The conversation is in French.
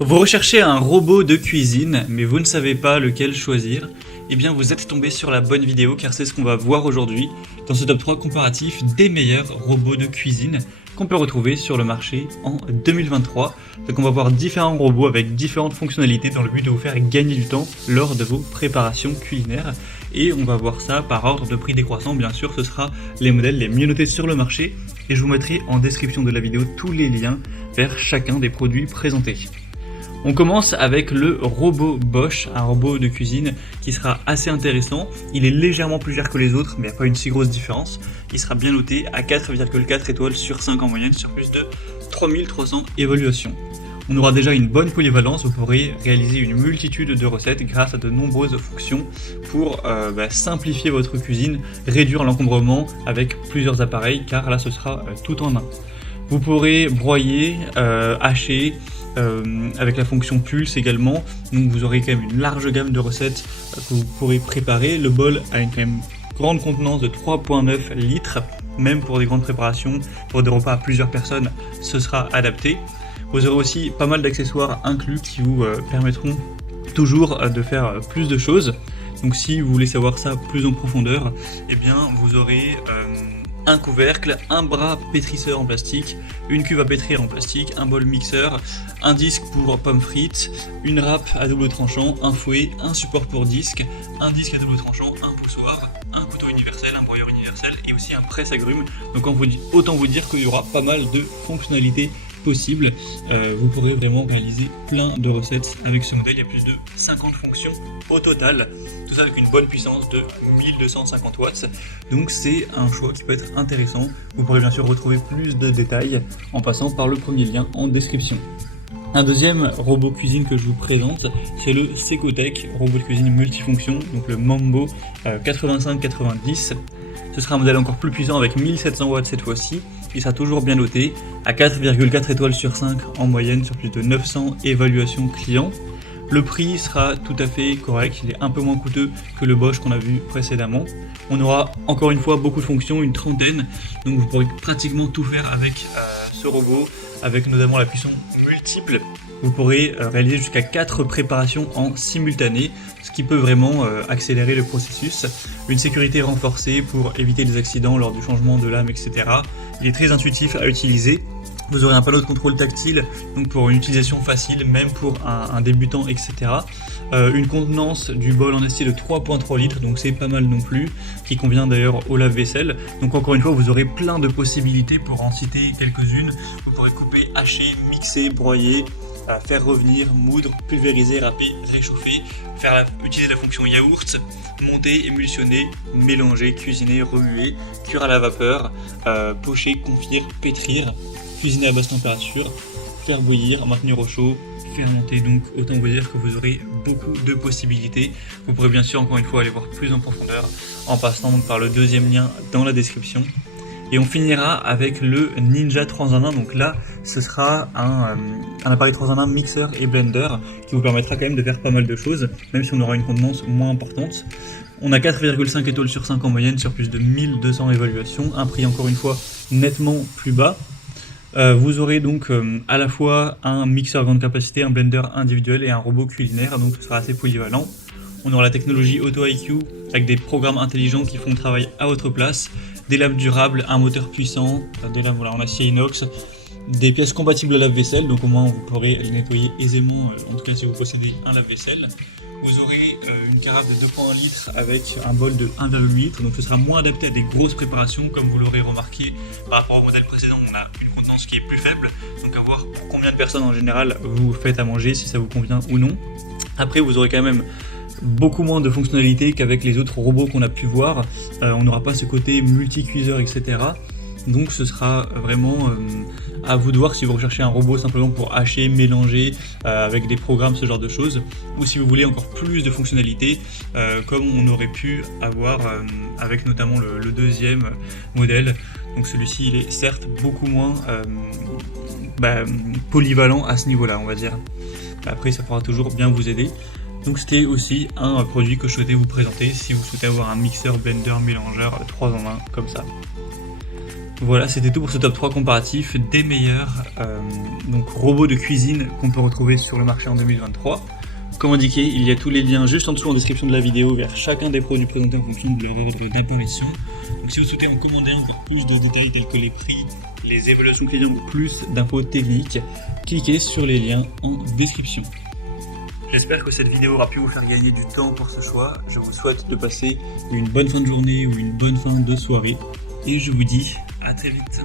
Vous recherchez un robot de cuisine, mais vous ne savez pas lequel choisir. Eh bien, vous êtes tombé sur la bonne vidéo car c'est ce qu'on va voir aujourd'hui dans ce top 3 comparatif des meilleurs robots de cuisine qu'on peut retrouver sur le marché en 2023. Donc on va voir différents robots avec différentes fonctionnalités dans le but de vous faire gagner du temps lors de vos préparations culinaires. Et on va voir ça par ordre de prix décroissant, bien sûr, ce sera les modèles les mieux notés sur le marché. Et je vous mettrai en description de la vidéo tous les liens vers chacun des produits présentés. On commence avec le robot Bosch, un robot de cuisine qui sera assez intéressant. Il est légèrement plus cher que les autres, mais il n'y a pas une si grosse différence. Il sera bien noté à 4,4 étoiles sur 5 en moyenne sur plus de 3300 évaluations. On aura déjà une bonne polyvalence, vous pourrez réaliser une multitude de recettes grâce à de nombreuses fonctions pour simplifier votre cuisine, réduire l'encombrement avec plusieurs appareils, car là ce sera tout en un. Vous pourrez broyer, hacher, avec la fonction pulse également, donc vous aurez quand même une large gamme de recettes que vous pourrez préparer. Le bol a une quand même grande contenance de 3,9 litres, même pour des grandes préparations, pour des repas à plusieurs personnes, ce sera adapté. Vous aurez aussi pas mal d'accessoires inclus qui vous permettront toujours de faire plus de choses. Donc si vous voulez savoir ça plus en profondeur, eh bien vous aurez un couvercle, un bras pétrisseur en plastique, une cuve à pétrir en plastique, un bol mixeur, un disque pour pommes frites, une râpe à double tranchant, un fouet, un support pour disque, un disque à double tranchant, un poussoir, un couteau universel, un broyeur universel et aussi un presse-agrumes. Donc autant vous dire qu'il y aura pas mal de fonctionnalités possibles. Vous pourrez vraiment réaliser plein de recettes avec ce modèle. Il y a plus de 50 fonctions au total, tout ça avec une bonne puissance de 1250 watts, donc c'est un choix qui peut être intéressant. Vous pourrez bien sûr retrouver plus de détails en passant par le premier lien en description. Un deuxième robot cuisine que je vous présente, c'est le Secotech, robot de cuisine multifonction, donc le Mambo 8590. Ce sera un modèle encore plus puissant avec 1700 watts cette fois-ci. Il sera toujours bien noté à 4,4 étoiles sur 5 en moyenne sur plus de 900 évaluations clients. Le prix sera tout à fait correct, il est un peu moins coûteux que le Bosch qu'on a vu précédemment. On aura encore une fois beaucoup de fonctions, une trentaine, donc vous pourrez pratiquement tout faire avec ce robot, avec notamment la puissance multiple. Vous pourrez réaliser jusqu'à 4 préparations en simultané, ce qui peut vraiment accélérer le processus. Une sécurité renforcée pour éviter les accidents lors du changement de lame, etc. Il est très intuitif à utiliser. Vous aurez un panneau de contrôle tactile, donc pour une utilisation facile, même pour un débutant, etc. Une contenance du bol en acier de 3,3 litres, donc c'est pas mal non plus, qui convient d'ailleurs au lave-vaisselle. Donc encore une fois, vous aurez plein de possibilités pour en citer quelques-unes. Vous pourrez couper, hacher, mixer, broyer, faire revenir, moudre, pulvériser, râper, réchauffer, utiliser la fonction yaourt, monter, émulsionner, mélanger, cuisiner, remuer, cuire à la vapeur, pocher, confire, pétrir, cuisiner à basse température, faire bouillir, maintenir au chaud, fermenter. Donc autant vous dire que vous aurez beaucoup de possibilités. Vous pourrez bien sûr encore une fois aller voir plus en profondeur en passant donc par le deuxième lien dans la description. Et on finira avec le Ninja 3 en 1, donc là ce sera un appareil 3 en 1 mixeur et blender qui vous permettra quand même de faire pas mal de choses, même si on aura une contenance moins importante. On a 4,5 étoiles sur 5 en moyenne sur plus de 1200 évaluations, un prix encore une fois nettement plus bas. Vous aurez donc à la fois un mixeur grande capacité, un blender individuel et un robot culinaire, donc ce sera assez polyvalent. On aura la technologie Auto IQ avec des programmes intelligents qui font le travail à votre place, des lames durables, un moteur puissant, des lames en acier inox, des pièces compatibles à lave-vaisselle, donc au moins vous pourrez les nettoyer aisément, en tout cas si vous possédez un lave-vaisselle. Vous aurez une carafe de 2,1 litres avec un bol de 1,8 litres, donc ce sera moins adapté à des grosses préparations, comme vous l'aurez remarqué par rapport au modèle précédent, on a une contenance qui est plus faible, donc à voir pour combien de personnes en général vous faites à manger, si ça vous convient ou non. Après vous aurez quand même beaucoup moins de fonctionnalités qu'avec les autres robots qu'on a pu voir, on n'aura pas ce côté multi-cuiseur, etc. Donc ce sera vraiment à vous de voir si vous recherchez un robot simplement pour hacher, mélanger avec des programmes, ce genre de choses, ou si vous voulez encore plus de fonctionnalités comme on aurait pu avoir avec notamment le deuxième modèle. Donc celui-ci il est certes beaucoup moins polyvalent à ce niveau-là, on va dire. Après ça pourra toujours bien vous aider. Donc c'était aussi un produit que je souhaitais vous présenter si vous souhaitez avoir un mixeur, blender, mélangeur 3 en 1 comme ça. Voilà, c'était tout pour ce top 3 comparatif des meilleurs donc robots de cuisine qu'on peut retrouver sur le marché en 2023. Comme indiqué, il y a tous les liens juste en dessous en description de la vidéo vers chacun des produits présentés en fonction de leur ordre d'apparition. Donc si vous souhaitez en commander encore plus de détails tels que les prix, les évaluations clients ou plus d'infos techniques, cliquez sur les liens en description. J'espère que cette vidéo aura pu vous faire gagner du temps pour ce choix. Je vous souhaite de passer une bonne fin de journée ou une bonne fin de soirée. Et je vous dis à très vite.